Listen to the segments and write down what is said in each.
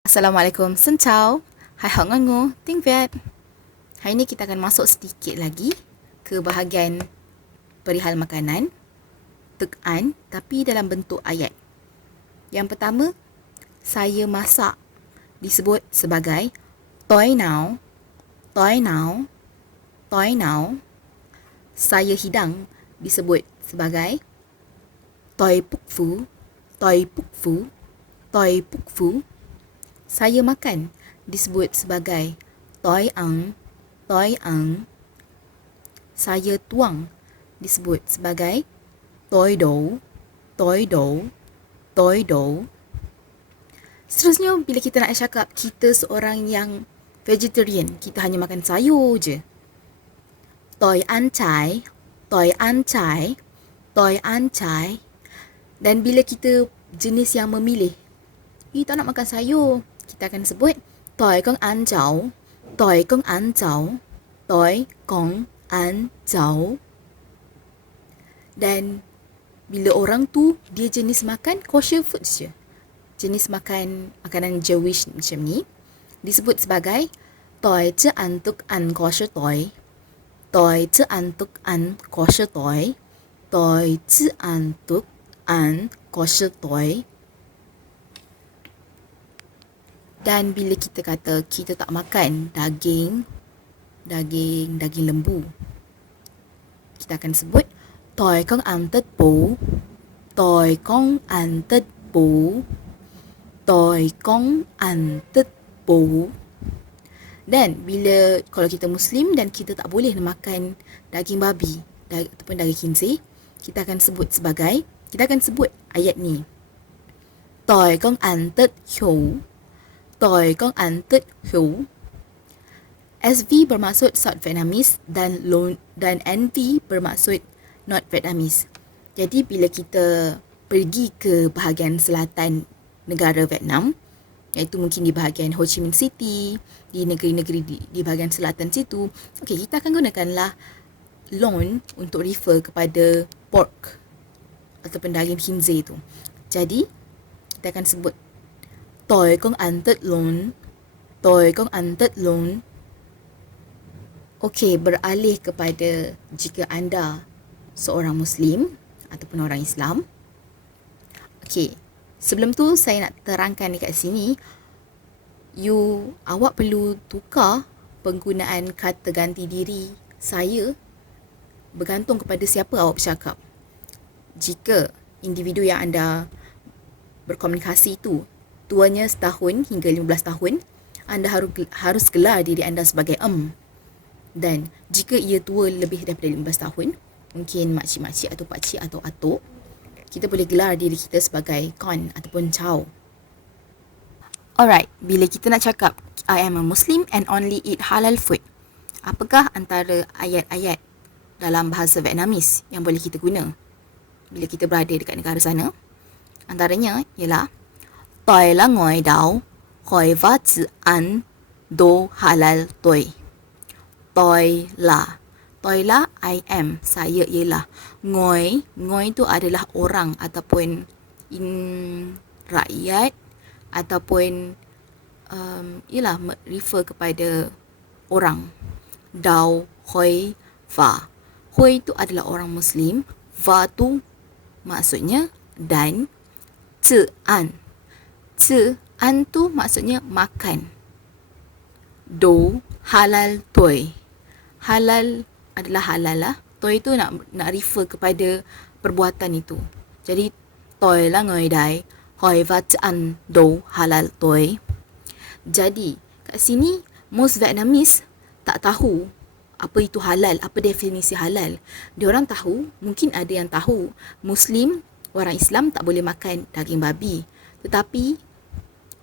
Assalamualaikum, Xin chào. Hai Hong Ngu, Tiếng Việt. Hari ini kita akan masuk sedikit lagi ke bahagian perihal makanan, tekan tapi dalam bentuk ayat. Yang pertama, saya masak disebut sebagai tôi nấu, tôi nấu, tôi nấu. Saya hidang disebut sebagai tôi bốc phu, tôi bốc phu, tôi bốc phu. Saya makan disebut sebagai tôi ăn, tôi ăn. Saya tuang disebut sebagai tôi đổ, tôi đổ, tôi đổ. Seterusnya, bila kita nak cakap kita seorang yang vegetarian, kita hanya makan sayur je. Tôi ăn chay, tôi ăn chay, tôi ăn chay. Dan bila kita jenis yang memilih, tak nak makan sayur, kita akan sebut tôi không ăn cháo, tôi không ăn cháo, tôi không ăn cháo. Dan bila orang tu dia jenis makan kosher foods je, jenis makan makanan Jewish macam ni, disebut sebagai tôi chưa ăn thức ăn kosher tôi, tôi chưa ăn thức ăn kosher tôi, tôi chưa ăn thức ăn kosher tôi. Dan bila kita kata kita tak makan daging lembu, kita akan sebut tôi không ăn thịt bò, tôi không ăn thịt bò, tôi không ăn thịt bò. Dan bila kalau kita Muslim dan kita tak boleh makan daging babi ataupun daging khinzir, kita akan sebut ayat ni. Tôi không ăn thịt heo, tôi không ăn thịt heo. SV bermaksud South Vietnamese dan NV bermaksud North Vietnamese. Jadi bila kita pergi ke bahagian selatan negara Vietnam, iaitu mungkin di bahagian Ho Chi Minh City, di negeri-negeri di bahagian selatan situ, kita akan gunakanlah loin untuk refer kepada pork ataupun daging khinzir tu. Jadi kita akan sebut tôi không ăn thịt lợn, tôi không ăn thịt lợn. Beralih kepada jika anda seorang Muslim ataupun orang Islam. Sebelum tu saya nak terangkan dekat sini, awak perlu tukar penggunaan kata ganti diri saya bergantung kepada siapa awak bercakap. Jika individu yang anda berkomunikasi itu tuanya setahun hingga 15 tahun, anda harus gelar diri anda sebagai Dan jika ia tua lebih daripada 15 tahun, mungkin makcik-makcik atau pakcik atau atuk, kita boleh gelar diri kita sebagai kon ataupun chow. Alright, bila kita nak cakap I am a Muslim and only eat halal food, apakah antara ayat-ayat dalam bahasa Vietnamese yang boleh kita guna bila kita berada dekat negara sana? Antaranya ialah tôi là người đạo Hồi và chỉ ăn đồ halal tôi. Tôi là I am, saya ialah. Ngoi itu adalah orang ataupun rakyat ataupun refer kepada orang. Dao hoi va. Hoi itu adalah orang Muslim, va tu maksudnya dan, ci an tu maksudnya makan. Do halal toy. Halal adalah halal lah. Toy tu nak refer kepada perbuatan itu. Jadi toy là người Đài hỏi và ăn đồ halal toy. Jadi kat sini most Vietnamese tak tahu apa itu halal, apa definisi halal. Diorang tahu, mungkin ada yang tahu, Muslim, orang Islam tak boleh makan daging babi. Tetapi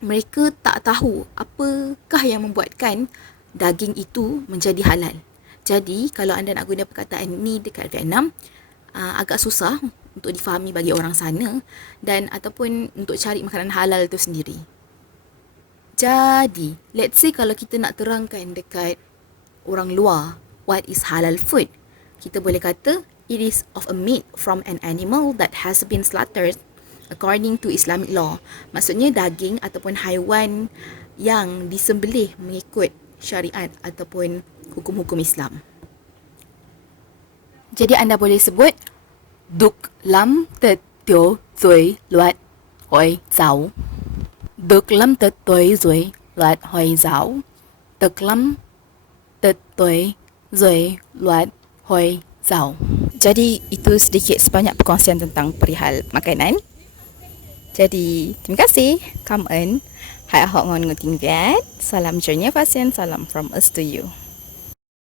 mereka tak tahu apakah yang membuatkan daging itu menjadi halal. Jadi kalau anda nak guna perkataan ni dekat Vietnam, agak susah untuk difahami bagi orang sana dan ataupun untuk cari makanan halal itu sendiri. Jadi, let's say kalau kita nak terangkan dekat orang luar what is halal food, kita boleh kata it is of a meat from an animal that has been slaughtered according to Islamic law. Maksudnya daging ataupun haiwan yang disembelih mengikut syariat ataupun hukum-hukum Islam. Jadi anda boleh sebut Được lắm thịt tiểu dưới loạt hồi giáo. Được lắm thịt tuổi dưới loạt hồi giáo. Được lắm thịt tuổi dưới loạt hồi giáo. Jadi itu sedikit sebanyak perkongsian tentang perihal makanan. Jadi terima kasih. Cảm ơn. Hãy học ngôn ngữ tiếng Việt. Salam Junior Fashion. Salam from us to you.